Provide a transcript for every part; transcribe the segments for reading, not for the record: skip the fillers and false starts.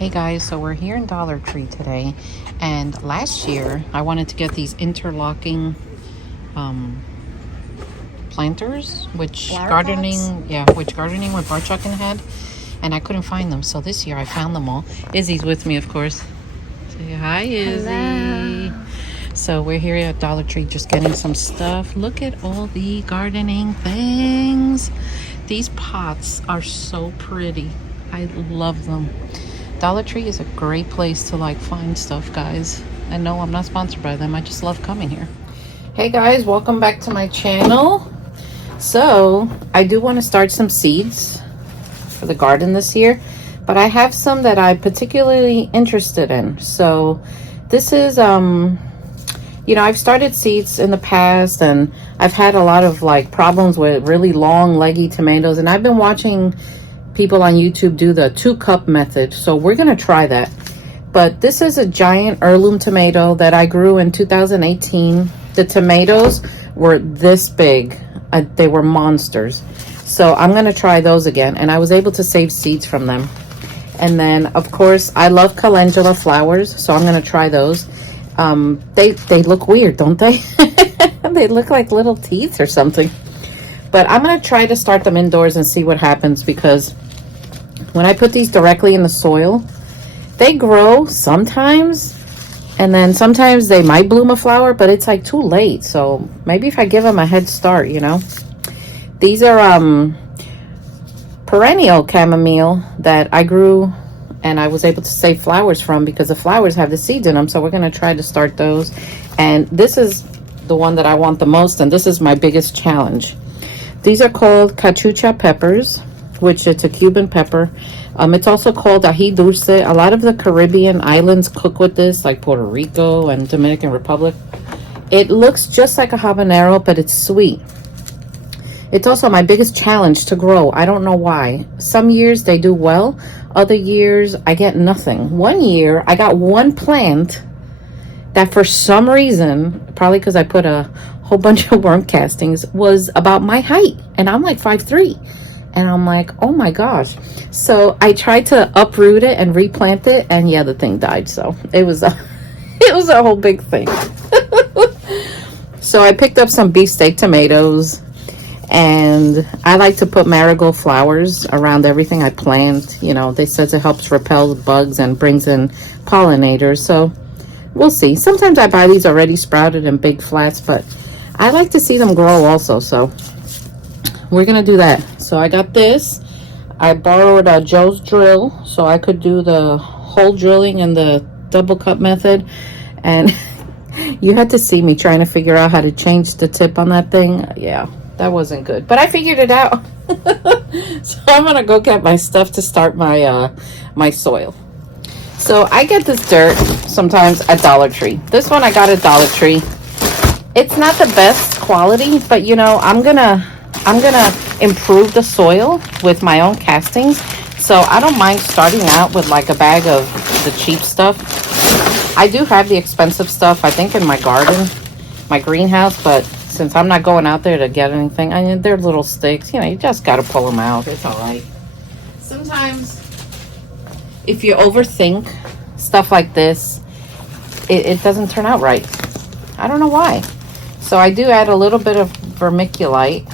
Hey guys, so we're here in Dollar Tree today, and last year I wanted to get these interlocking um, planters, which gardening with Barchuckin had, and I couldn't find them. So this year I found them all. Izzy's with me, of course. Say hi, Izzy. Hello. So we're here at Dollar Tree just getting some stuff. Look at all the gardening things. These pots are so pretty. I love them. Dollar Tree is a great place to like find stuff, guys. I know I'm not sponsored by them. I just love coming here. Hey guys, welcome back to my channel. So I do want to start some seeds for the garden this year, but I have some that I'm particularly interested in. So this is I've started seeds in the past, and I've had a lot of like problems with really long leggy tomatoes, and I've been watching people on YouTube do the 2-cup method. So we're going to try that. But this is a giant heirloom tomato that I grew in 2018. The tomatoes were this big. They were monsters. So I'm going to try those again. And I was able to save seeds from them. And then, of course, I love calendula flowers. So I'm going to try those. They look weird, don't they? They look like little teeth or something. But I'm going to try to start them indoors and see what happens, because when I put these directly in the soil, they grow sometimes, and then sometimes they might bloom a flower, but it's like too late. So maybe if I give them a head start, These are perennial chamomile that I grew and I was able to save flowers from, because the flowers have the seeds in them. So we're going to try to start those. And this is the one that I want the most, and this is my biggest challenge. These are called cachucha peppers, which it's a Cuban pepper. It's also called ají dulce. A lot of the Caribbean islands cook with this, like Puerto Rico and Dominican Republic. It looks just like a habanero, but it's sweet. It's also my biggest challenge to grow. I don't know why. Some years they do well. Other years I get nothing. One year I got one plant that for some reason, probably because I put a whole bunch of worm castings, was about my height. And I'm like 5'3". And I'm like, oh my gosh. So I tried to uproot it and replant it, and yeah, the thing died. So it was a whole big thing. So I picked up some beefsteak tomatoes, and I like to put marigold flowers around everything I plant. They said it helps repel bugs and brings in pollinators. So we'll see. Sometimes I buy these already sprouted in big flats, but I like to see them grow also. So we're gonna do that. So I got this. I borrowed Joe's drill so I could do the hole drilling and the double cup method. And you had to see me trying to figure out how to change the tip on that thing. Yeah, that wasn't good, but I figured it out. So I'm gonna go get my stuff to start my my soil. So I get this dirt sometimes at Dollar Tree. This one I got at Dollar Tree. It's not the best quality, but I'm gonna improve the soil with my own castings. So I don't mind starting out with like a bag of the cheap stuff. I do have the expensive stuff, I think, in my garden, my greenhouse, but since I'm not going out there to get anything, they're little sticks. You just got to pull them out. It's all right. Sometimes if you overthink stuff like this, it doesn't turn out right. I don't know why. So I do add a little bit of vermiculite,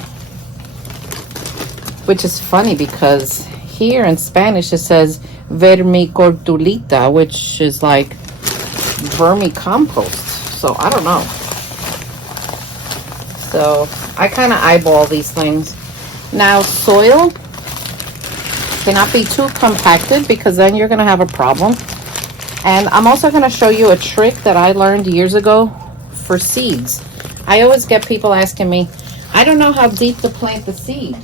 which is funny because here in Spanish it says vermiculita, which is like vermicompost. So I don't know. So I kind of eyeball these things. Now, soil cannot be too compacted, because then you're going to have a problem. And I'm also going to show you a trick that I learned years ago for seeds. I always get people asking me, I don't know how deep to plant the seed.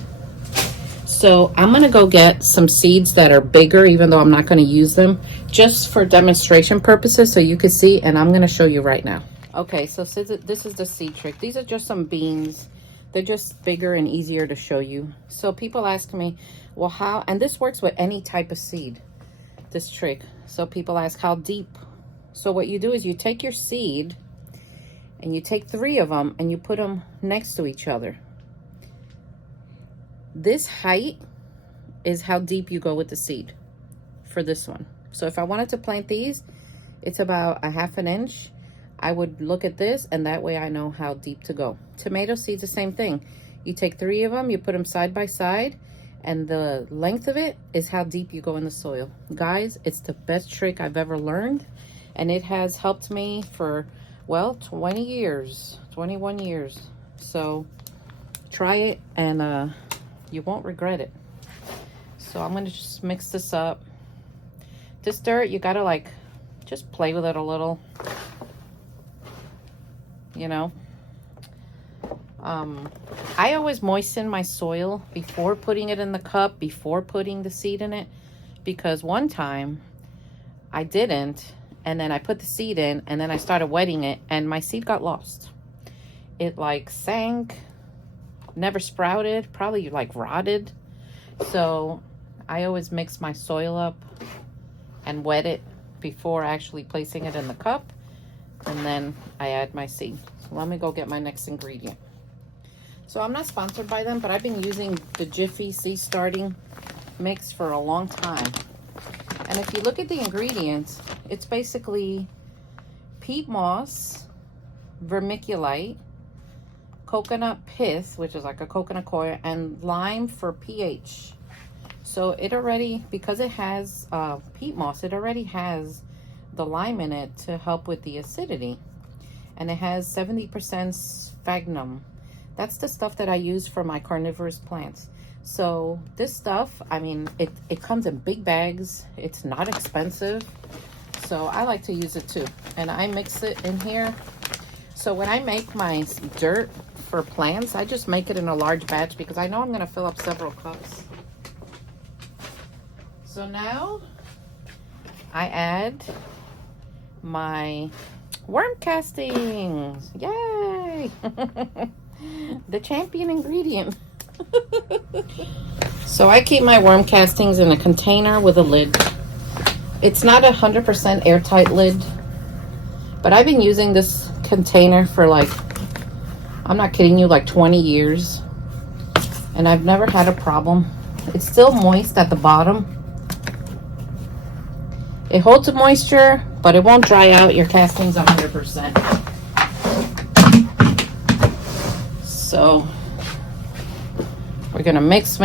So I'm going to go get some seeds that are bigger, even though I'm not going to use them, just for demonstration purposes so you can see, and I'm going to show you right now. Okay, so this is the seed trick. These are just some beans. They're just bigger and easier to show you. So people ask me, well, how, and this works with any type of seed, this trick. So people ask, how deep? So what you do is you take your seed and you take 3 of them and you put them next to each other. This height is how deep you go with the seed for this one. So if I wanted to plant these, it's about a ½ inch. I would look at this, and that way I know how deep to go. Tomato seeds, the same thing. You take 3 of them, you put them side by side, and the length of it is how deep you go in the soil. Guys, it's the best trick I've ever learned, and it has helped me for, well, 20 years, 21 years. So try it, and you won't regret it. So I'm gonna just mix this up. This dirt, you gotta like just play with it a little, you know. I always moisten my soil before putting it in the cup, before putting the seed in it, because one time I didn't, and then I put the seed in, and then I started wetting it, and my seed got lost. It like sank, never sprouted, probably like rotted. So I always mix my soil up and wet it before actually placing it in the cup, and then I add my seed. So let me go get my next ingredient. So I'm not sponsored by them, but I've been using the Jiffy Seed Starting Mix for a long time. And if you look at the ingredients, it's basically peat moss, vermiculite, coconut pith, which is like a coconut coir, and lime for pH. So it already, because it has peat moss, it already has the lime in it to help with the acidity. And it has 70% sphagnum. That's the stuff that I use for my carnivorous plants. So this stuff, I mean, it comes in big bags. It's not expensive. So I like to use it too. And I mix it in here. So when I make my dirt for plants, I just make it in a large batch because I know I'm gonna fill up several cups. So now I add my worm castings. Yay! The champion ingredient. So I keep my worm castings in a container with a lid. It's not 100% airtight lid, but I've been using this container for like, I'm not kidding you, like 20 years. And I've never had a problem. It's still moist at the bottom. It holds the moisture, but it won't dry out your castings 100%. So we're gonna mix.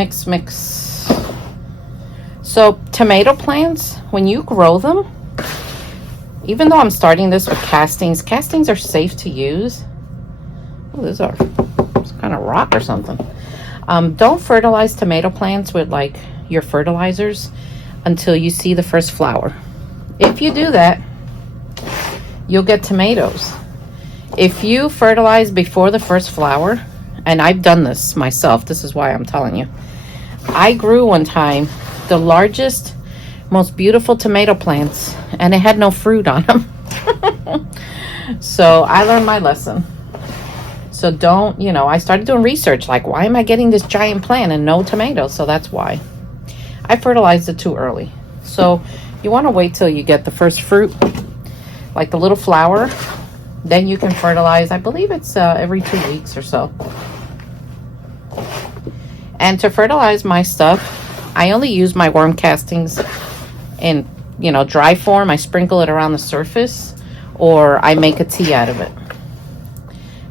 So tomato plants, when you grow them, even though I'm starting this with castings are safe to use. Oh, it's kind of rock or something. Don't fertilize tomato plants with like your fertilizers until you see the first flower. If you do that, you'll get tomatoes. If you fertilize before the first flower, and I've done this myself, this is why I'm telling you. I grew one time the largest, most beautiful tomato plants, and it had no fruit on them. So I learned my lesson. So don't, you know, I started doing research, like, why am I getting this giant plant and no tomatoes? So that's why. I fertilized it too early. So you want to wait till you get the first fruit, like the little flower. Then you can fertilize. I believe it's every 2 weeks or so. And to fertilize my stuff, I only use my worm castings in, you know, dry form. I sprinkle it around the surface, or I make a tea out of it.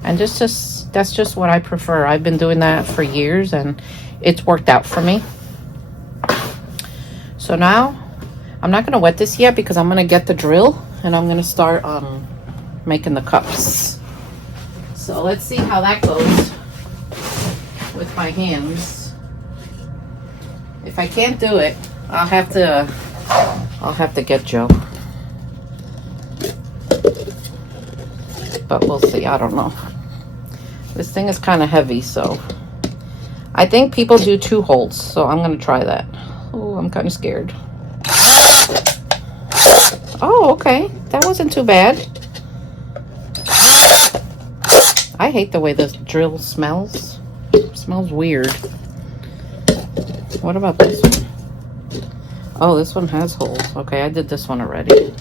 And that's just what I prefer. I've been doing that for years, and it's worked out for me. So now I'm not going to wet this yet because I'm going to get the drill and I'm going to start making the cups. So let's see how that goes with my hands. If I can't do it, I'll have to get Joe. But we'll see. I don't know. This thing is kind of heavy, so I think people do 2 holes, so I'm going to try that. Oh, I'm kind of scared. Oh, okay. That wasn't too bad. I hate the way this drill smells. It smells weird. What about this one? Oh, this one has holes. Okay, I did this one already.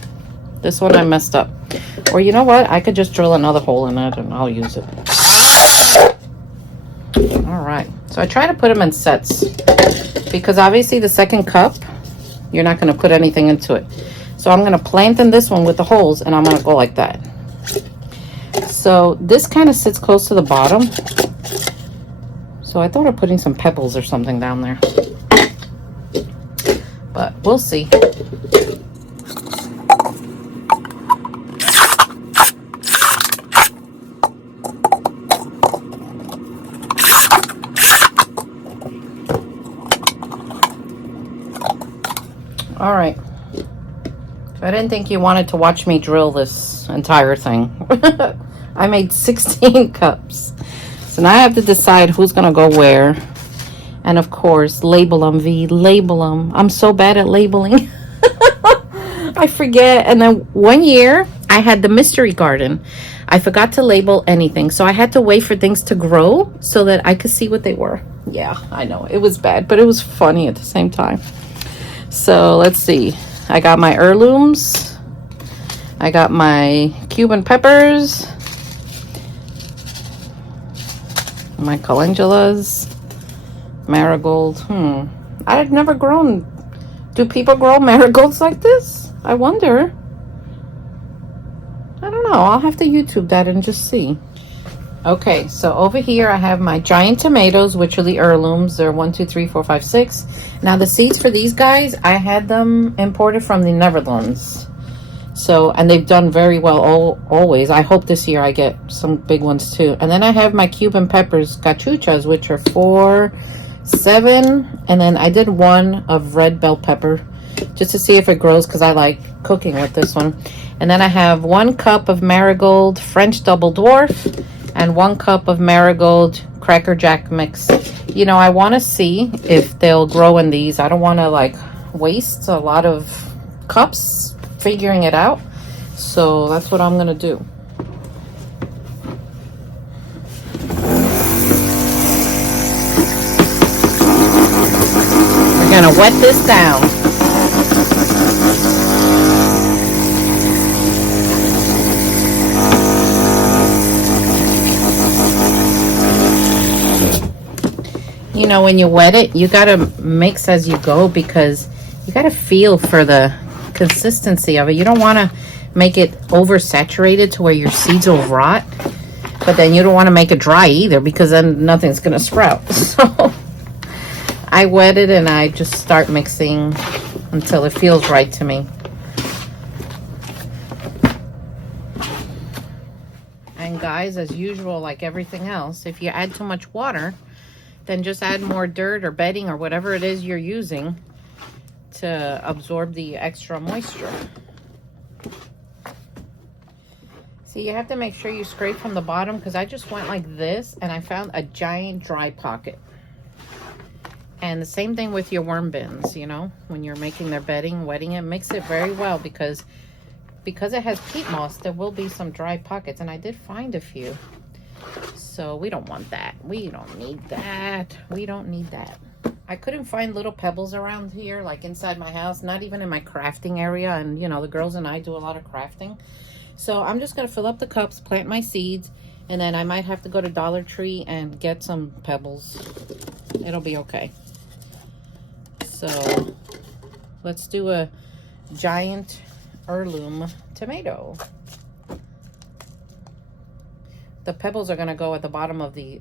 This one I messed up. Or you know what? I could just drill another hole in it and I'll use it. All right. So I try to put them in sets because obviously the second cup, You're not going to put anything into it. So I'm going to plant in this one with the holes, and I'm going to go like that. So this kind of sits close to the bottom. So I thought of putting some pebbles or something down there. But we'll see. All right. I didn't think you wanted to watch me drill this entire thing. I made 16 cups. So now I have to decide who's going to go where. And of course, label them, V. Label them. I'm so bad at labeling. I forget. And then one year, I had the mystery garden. I forgot to label anything. So I had to wait for things to grow so that I could see what they were. Yeah, I know. It was bad, but it was funny at the same time. So let's see. I got my heirlooms. I got my Cuban peppers. My calendulas. Marigold. I've never grown. Do people grow marigolds like this? I wonder. I don't know. I'll have to YouTube that and just see. Okay, so over here I have my giant tomatoes, which are the heirlooms. They're 1, 2, 3, 4, 5, 6. Now the seeds for these guys, I had them imported from the Netherlands. So, and they've done very well always. I hope this year I get some big ones too. And then I have my Cuban peppers, cachuchas, which are 4, 7. And then I did one of red bell pepper just to see if it grows because I like cooking with this one. And then I have 1 cup of marigold French double dwarf and 1 cup of marigold Cracker Jack mix. You know, I want to see if they'll grow in these. I don't want to like waste a lot of cups figuring it out. So that's what I'm going to do. We're going to wet this down. You know, when you wet it, you got to mix as you go because you got to feel for the consistency of it. You don't want to make it oversaturated to where your seeds will rot, but then you don't want to make it dry either because then nothing's going to sprout. So I wet it and I just start mixing until it feels right to me. And guys, as usual, like everything else, if you add too much water, then just add more dirt or bedding or whatever it is you're using to absorb the extra moisture. See, you have to make sure you scrape from the bottom because I just went like this and I found a giant dry pocket. And the same thing with your worm bins, you know, when you're making their bedding, wetting it, mix it very well because it has peat moss, there will be some dry pockets, and I did find a few. So we don't want that. We don't need that. We don't need that. I couldn't find little pebbles around here, like inside my house, not even in my crafting area. And, you know, the girls and I do a lot of crafting. So I'm just going to fill up the cups, plant my seeds, and then I might have to go to Dollar Tree and get some pebbles. It'll be okay. So let's do a giant heirloom tomato. The pebbles are going to go at the bottom of the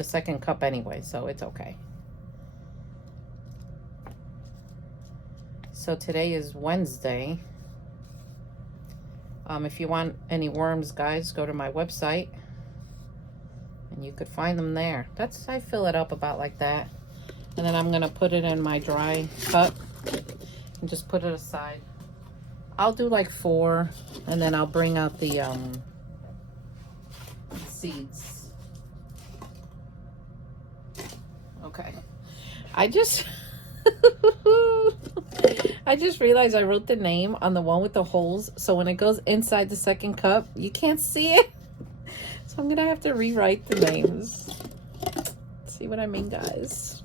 second cup anyway, so it's okay. So today is Wednesday. If you want any worms, guys, go to my website and you could find them there. I fill it up about like that. And then I'm going to put it in my dry cup and just put it aside. I'll do like 4 and then I'll bring out the seeds. Okay. I just realized I wrote the name on the one with the holes, so when it goes inside the second cup you can't see it, so I'm gonna have to rewrite the names. See what I mean, guys?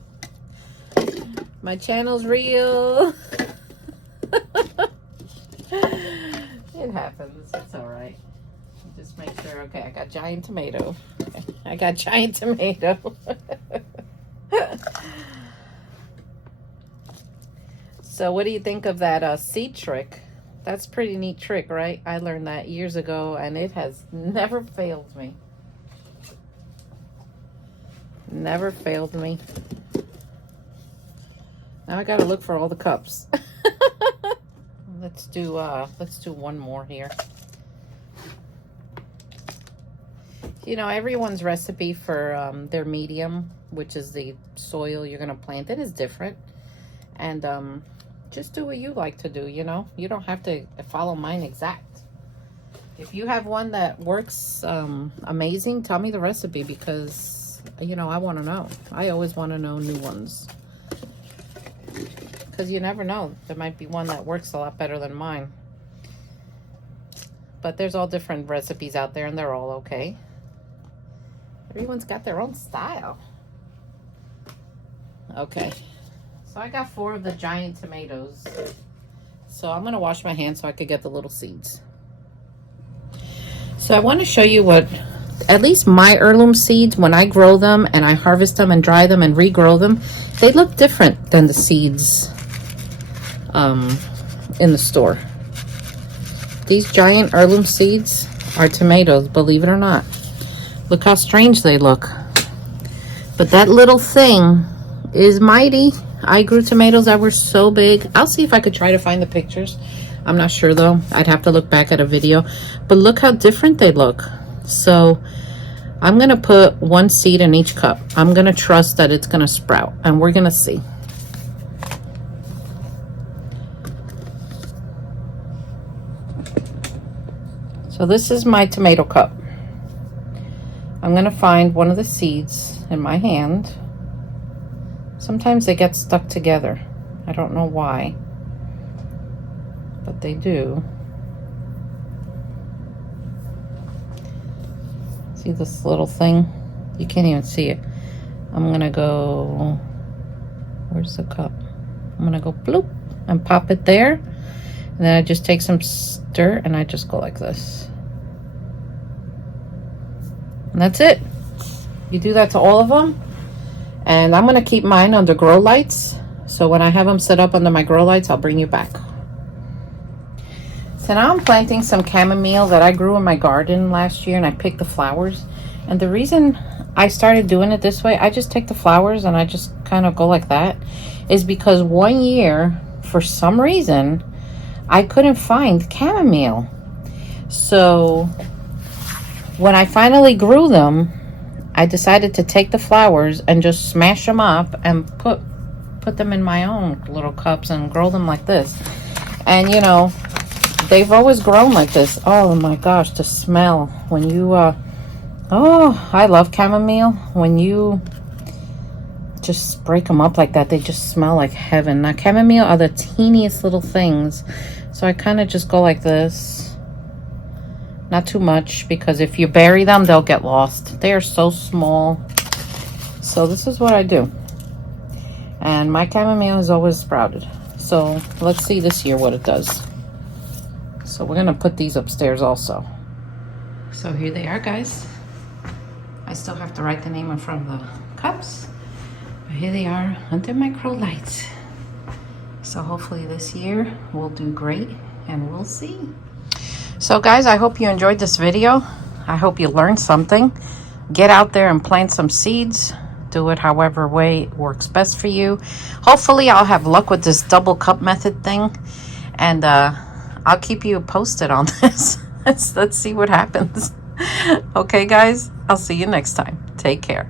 My channel's real. It happens. It's all right. Just make sure. Okay, I got giant tomato. Okay, I got giant tomato. So what do you think of that seed trick? That's a pretty neat trick, right? I learned that years ago, and it has never failed me. Never failed me. Now I gotta look for all the cups. Let's do one more here. You know, everyone's recipe for their medium, which is the soil you're gonna plant it, is different. And just do what you like to do, you know? You don't have to follow mine exact. If you have one that works amazing, tell me the recipe, because, you know, I want to know. I always want to know new ones. Because you never know. There might be one that works a lot better than mine. But there's all different recipes out there, and they're all okay. Everyone's got their own style. Okay. So I got 4 of the giant tomatoes. So I'm going to wash my hands so I could get the little seeds. So I want to show you what, at least my heirloom seeds, when I grow them and I harvest them and dry them and regrow them, they look different than the seeds in the store. These giant heirloom seeds are tomatoes, believe it or not. Look how strange they look. But that little thing is mighty. I grew tomatoes that were so big. I'll see if I could try to find the pictures. I'm not sure though. I'd have to look back at a video. But look how different they look. So I'm going to put 1 seed in each cup. I'm going to trust that it's going to sprout. And we're going to see. So this is my tomato cup. I'm going to find one of the seeds in my hand. Sometimes they get stuck together. I don't know why, but they do. See this little thing? You can't even see it. I'm gonna go, where's the cup? I'm gonna go bloop and pop it there. And then I just take some stir and I just go like this. And that's it. You do that to all of them. And I'm going to keep mine under grow lights. So when I have them set up under my grow lights, I'll bring you back. So now I'm planting some chamomile that I grew in my garden last year, and I picked the flowers. And the reason I started doing it this way, I just take the flowers and I just kind of go like that, is because one year, for some reason, I couldn't find chamomile. So when I finally grew them, I decided to take the flowers and just smash them up and put them in my own little cups and grow them like this. And you know, they've always grown like this. Oh my gosh, the smell when you oh, I love chamomile. When you just break them up like that, they just smell like heaven. Now chamomile are the teeniest little things, so I kind of just go like this. Not too much, because if you bury them, they'll get lost. They are so small. So this is what I do. And my chamomile is always sprouted. So let's see this year what it does. So we're going to put these upstairs also. So here they are, guys. I still have to write the name in front of the cups. But here they are under my grow lights. So hopefully this year we'll do great, and we'll see. So guys, I hope you enjoyed this video. I hope you learned something. Get out there and plant some seeds. Do it however way works best for you. Hopefully I'll have luck with this double cup method thing. And I'll keep you posted on this. Let's see what happens. Okay guys, I'll see you next time. Take care.